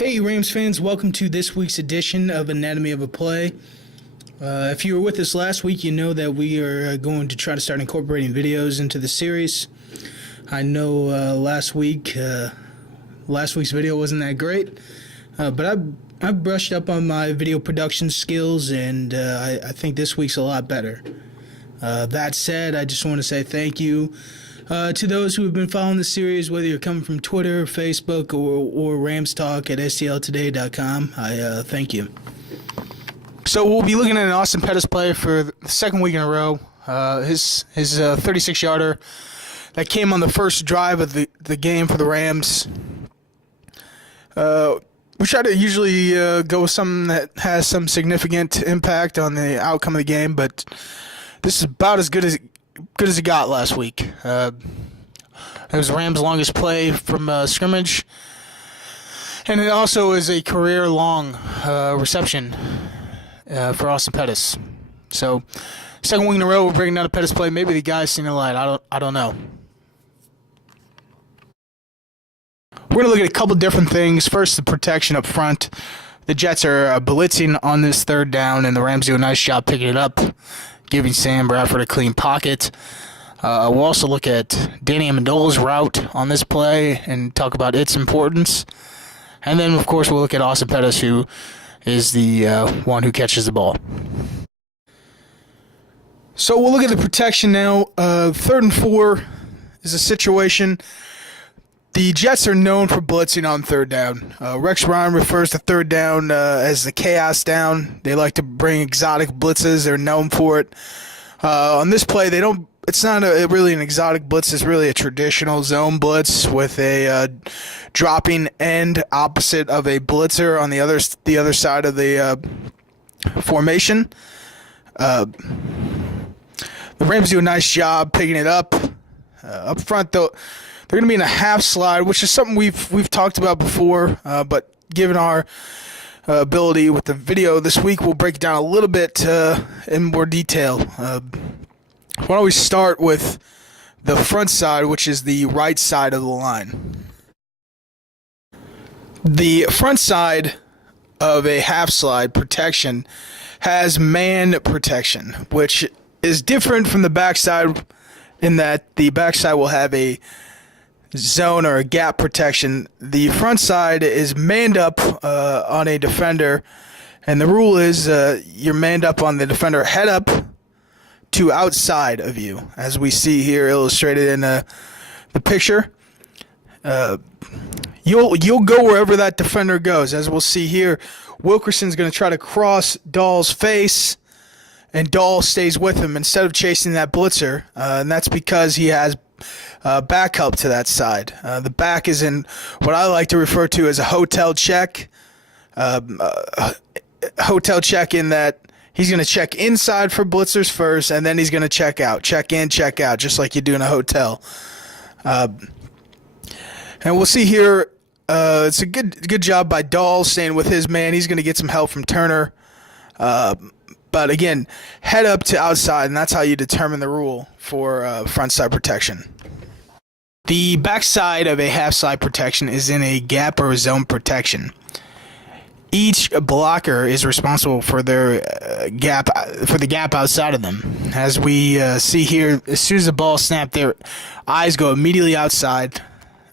Hey Rams fans, welcome to this week's edition of Anatomy of a Play. If you were with us last week, you know that we are going to try to start incorporating videos into the series. I know last week's video wasn't that great, but I've brushed up on my video production skills, and I think this week's a lot better. That said, I just want to say thank you to those who have been following the series, whether you're coming from Twitter, Facebook, or RamsTalk at STLtoday.com. I thank you. So we'll be looking at an Austin Pettis play for the second week in a row. His 36-yarder that came on the first drive of the game for the Rams. We try to usually go with something that has some significant impact on the outcome of the game, but this is about as good as it got last week. It was Rams' longest play from scrimmage, and it also is a career-long reception for Austin Pettis. So, second week in a row, we're breaking down a Pettis play. Maybe the guy's seen the light. I don't know. We're going to look at a couple different things. First, the protection up front. The Jets are blitzing on this third down, and the Rams do a nice job picking it up, giving Sam Bradford a clean pocket. We'll also look at Danny Amendola's route on this play and talk about its importance. And then, of course, we'll look at Austin Pettis, who is the one who catches the ball. So we'll look at the protection now. 3rd and 4 is a situation. The Jets are known for blitzing on third down. Rex Ryan refers to third down as the chaos down. They like to bring exotic blitzes. They're known for it. On this play, it's not really an exotic blitz. It's really a traditional zone blitz with a dropping end opposite of a blitzer on the other side of the formation. The Rams do a nice job picking it up. Up front, though, they're going to be in a half slide, which is something we've talked about before, but given our ability with the video this week, we'll break it down a little bit in more detail. Why don't we start with the front side, which is the right side of the line. The front side of a half slide protection has man protection, which is different from the backside in that the backside will have a zone or a gap protection. The front side is manned up on a defender, and the rule is you're manned up on the defender head up to outside of you, as we see here illustrated in the picture. You'll go wherever that defender goes, as we'll see here. Wilkerson's going to try to cross Dahl's face, and Dahl stays with him instead of chasing that blitzer, and that's because he has back help to that side. The back is in what I like to refer to as a hotel check. Hotel check in that he's going to check inside for blitzers first, and then he's going to check out. Check in, check out, just like you do in a hotel. And we'll see here, it's a good job by Dahl staying with his man. He's going to get some help from Turner. But again, head up to outside, and that's how you determine the rule for front side protection. The backside of a half slide protection is in a gap or a zone protection. Each blocker is responsible for their the gap outside of them. As we see here, as soon as the ball is snapped, their eyes go immediately outside.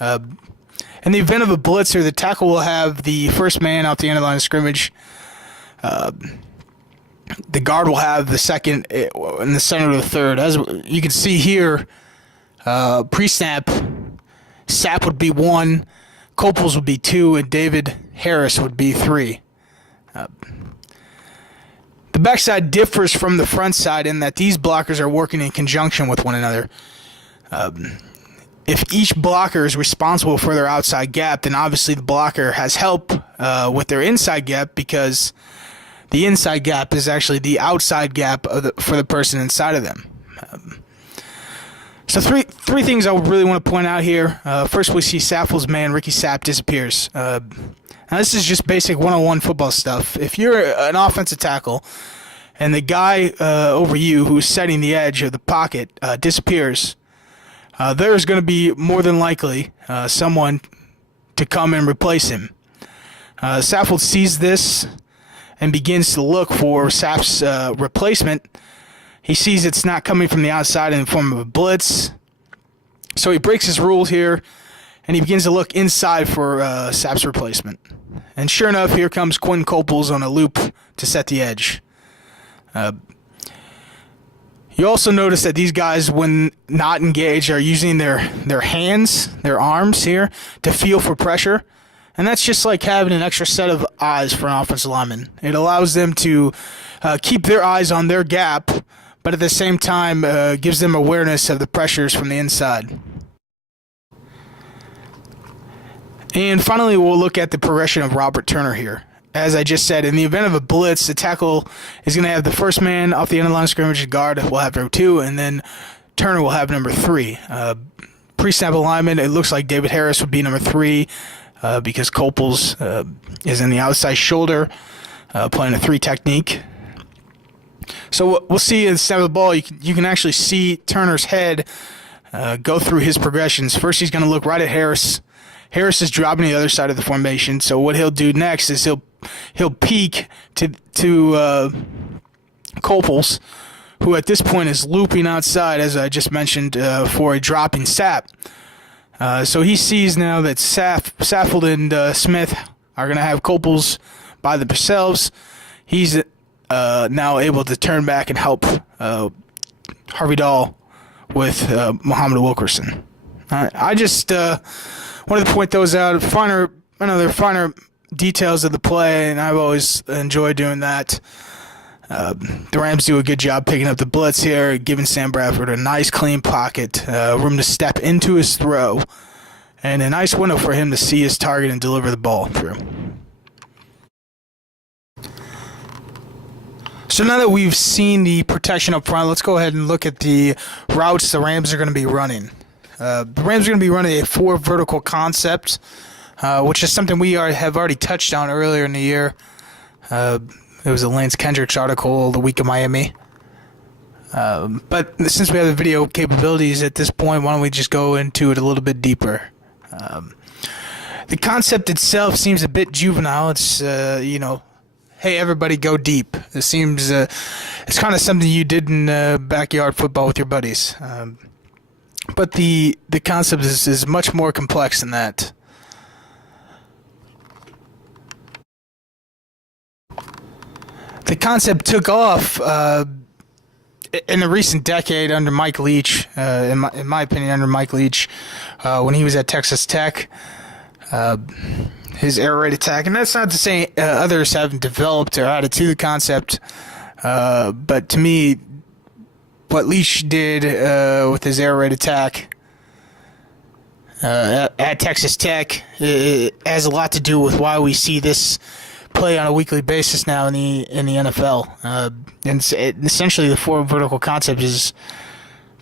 In the event of a blitzer, the tackle will have the first man out the end of the line of scrimmage. The guard will have the second in the center of the third. As you can see here, pre-snap, Sapp would be 1, Copels would be 2, and David Harris would be 3. The backside differs from the front side in that these blockers are working in conjunction with one another. If each blocker is responsible for their outside gap, then obviously the blocker has help with their inside gap, because the inside gap is actually the outside gap for the person inside of them. So three things I really want to point out here. First, we see Saffold's man, Ricky Sapp, disappears. Now, this is just basic 101 football stuff. If you're an offensive tackle and the guy over you who's setting the edge of the pocket disappears, there's going to be more than likely someone to come and replace him. Saffold sees this and begins to look for Sapp's replacement. He sees it's not coming from the outside in the form of a blitz. So he breaks his rules here, and he begins to look inside for Sapp's replacement. And sure enough, here comes Quinn Coples on a loop to set the edge. You also notice that these guys, when not engaged, are using their hands, their arms here, to feel for pressure. And that's just like having an extra set of eyes for an offensive lineman. It allows them to keep their eyes on their gap, but at the same time gives them awareness of the pressures from the inside. And finally, we'll look at the progression of Robert Turner here. As I just said, in the event of a blitz, the tackle is going to have the first man off the end of the line of scrimmage. The guard will have number 2, and then Turner will have number 3. Pre-snap alignment, it looks like David Harris would be number 3 because Coples is in the outside shoulder, playing a 3 technique. So we'll see in the snap of the ball, you can actually see Turner's head go through his progressions. First, he's going to look right at Harris. Harris is dropping the other side of the formation, so what he'll do next is he'll peek to Coples, who at this point is looping outside, as I just mentioned, for a dropping Sapp. So he sees now that Saffold and Smith are going to have Coples by themselves. He's now able to turn back and help Harvey Dahl with Muhammad Wilkerson. I just wanted to point those out. Finer details of the play, and I've always enjoyed doing that. The Rams do a good job picking up the blitz here, giving Sam Bradford a nice clean pocket, room to step into his throw, and a nice window for him to see his target and deliver the ball through. So now that we've seen the protection up front, let's go ahead and look at the routes the Rams are going to be running. The Rams are going to be running a 4 vertical concept, which is something we have already touched on earlier in the year. It was a Lance Kendricks article, The Week of Miami. But since we have the video capabilities at this point, why don't we just go into it a little bit deeper? The concept itself seems a bit juvenile. It's, hey, everybody go deep. It seems it's kind of something you did in backyard football with your buddies. But the concept is much more complex than that. The concept took off in the recent decade under Mike Leach, in my opinion, under Mike Leach, when he was at Texas Tech. His air raid attack, and that's not to say others haven't developed or added to the concept, but to me, what Leach did with his air raid attack at Texas Tech has a lot to do with why we see this play on a weekly basis now in the NFL. And essentially, the 4 vertical concept has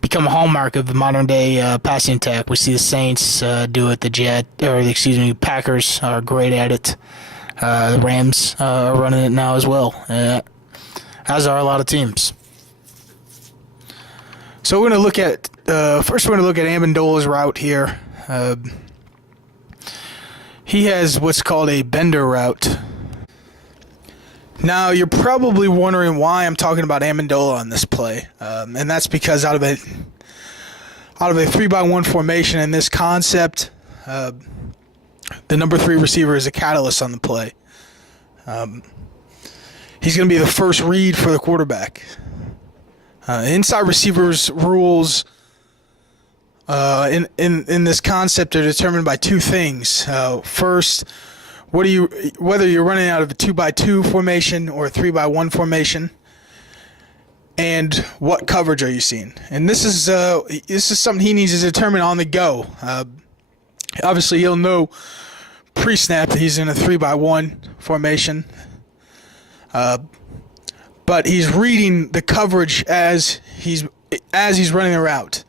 become a hallmark of the modern day passing attack. We see the Saints do it. The Packers are great at it. The Rams are running it now as well, as are a lot of teams. So we're going to look at first. We're going to look at Amendola's route here. He has what's called a bender route. Now you're probably wondering why I'm talking about Amendola on this play, and that's because out of a 3-by-1 formation in this concept, the number 3 receiver is a catalyst on the play. He's going to be the first read for the quarterback. Inside receivers rules in this concept are determined by 2 things. First, whether you're running out of a 2-by-2 formation or a 3-by-1 formation, and what coverage are you seeing? And this is something he needs to determine on the go. Obviously, he'll know pre-snap that he's in a 3-by-1 formation. But he's reading the coverage as he's running the route.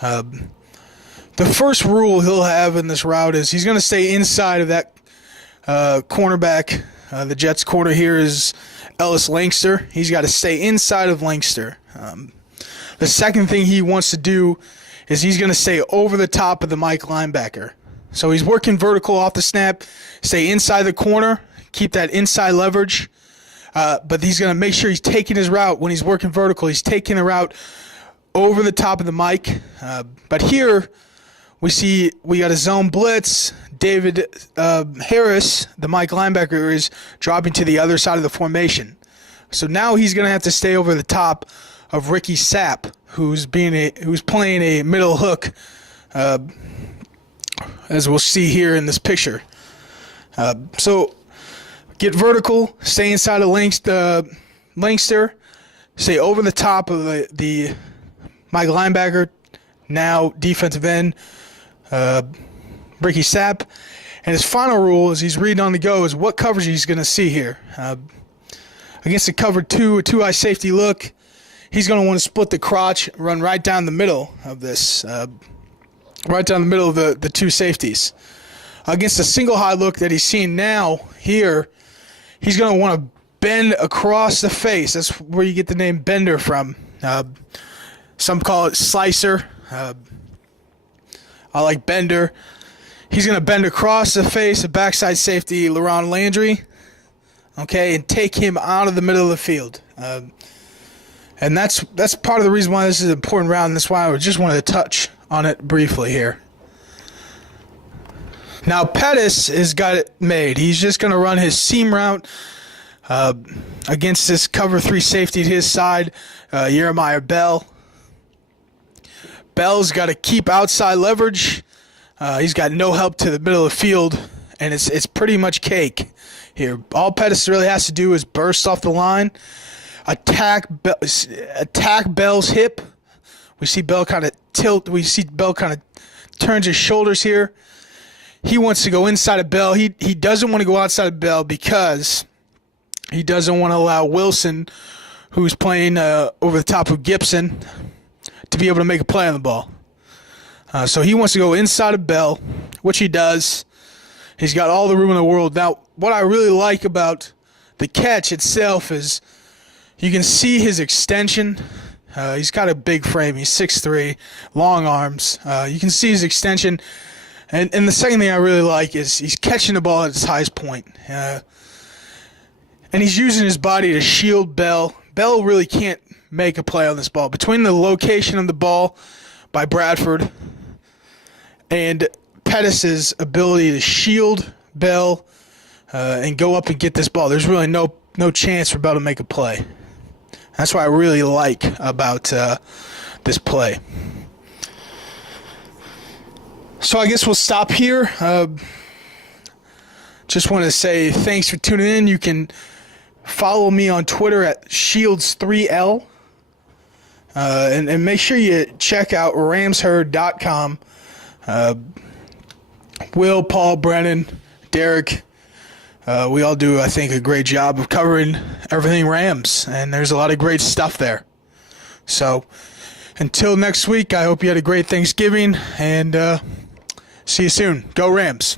The first rule he'll have in this route is he's going to stay inside of that cornerback. The Jets' corner here is Ellis Langster. He's got to stay inside of Langster. The second thing he wants to do is he's going to stay over the top of the Mike linebacker. So he's working vertical off the snap. Stay inside the corner. Keep that inside leverage. But he's going to make sure he's taking his route when he's working vertical. He's taking the route over the top of the mic. But here we got a zone blitz. David Harris, the Mike linebacker, is dropping to the other side of the formation. So now he's going to have to stay over the top of Ricky Sapp, who's playing a middle hook, as we'll see here in this picture. So get vertical, stay inside of Langster, stay over the top of the Mike linebacker, now defensive end, Ricky Sapp. And his final rule as he's reading on the go is what coverage he's going to see here. Against a cover 2, a 2-eye safety look, he's going to want to split the crotch, run right down the middle of this, right down the middle of the two safeties. Against a single high look that he's seeing now here, he's going to want to bend across the face. That's where you get the name Bender from. Some call it Slicer. I like Bender. He's going to bend across the face of backside safety LaRon Landry, okay, and take him out of the middle of the field. And that's part of the reason why this is an important round. That's why I just wanted to touch on it briefly here. Now Pettis has got it made. He's just going to run his seam route against this cover 3 safety to his side, Jeremiah Bell. Bell's got to keep outside leverage. He's got no help to the middle of the field, and it's pretty much cake here. All Pettis really has to do is burst off the line, attack Bell's hip. We see Bell kind of tilt. We see Bell kind of turns his shoulders here. He wants to go inside of Bell. He doesn't want to go outside of Bell because he doesn't want to allow Wilson, who's playing over the top of Gibson, to be able to make a play on the ball. So he wants to go inside of Bell, which he does. He's got all the room in the world. Now, what I really like about the catch itself is you can see his extension. He's got a big frame. He's 6'3", long arms. You can see his extension. And the second thing I really like is he's catching the ball at its highest point. And he's using his body to shield Bell. Bell really can't make a play on this ball. Between the location of the ball by Bradford and Pettis' ability to shield Bell and go up and get this ball, there's really no chance for Bell to make a play. That's what I really like about this play. So I guess we'll stop here. Just want to say thanks for tuning in. You can follow me on Twitter at Shields3L. And make sure you check out RamsHerd.com. Will, Paul, Brennan, Derek, we all do, I think, a great job of covering everything Rams. And there's a lot of great stuff there. So until next week, I hope you had a great Thanksgiving. And see you soon. Go Rams.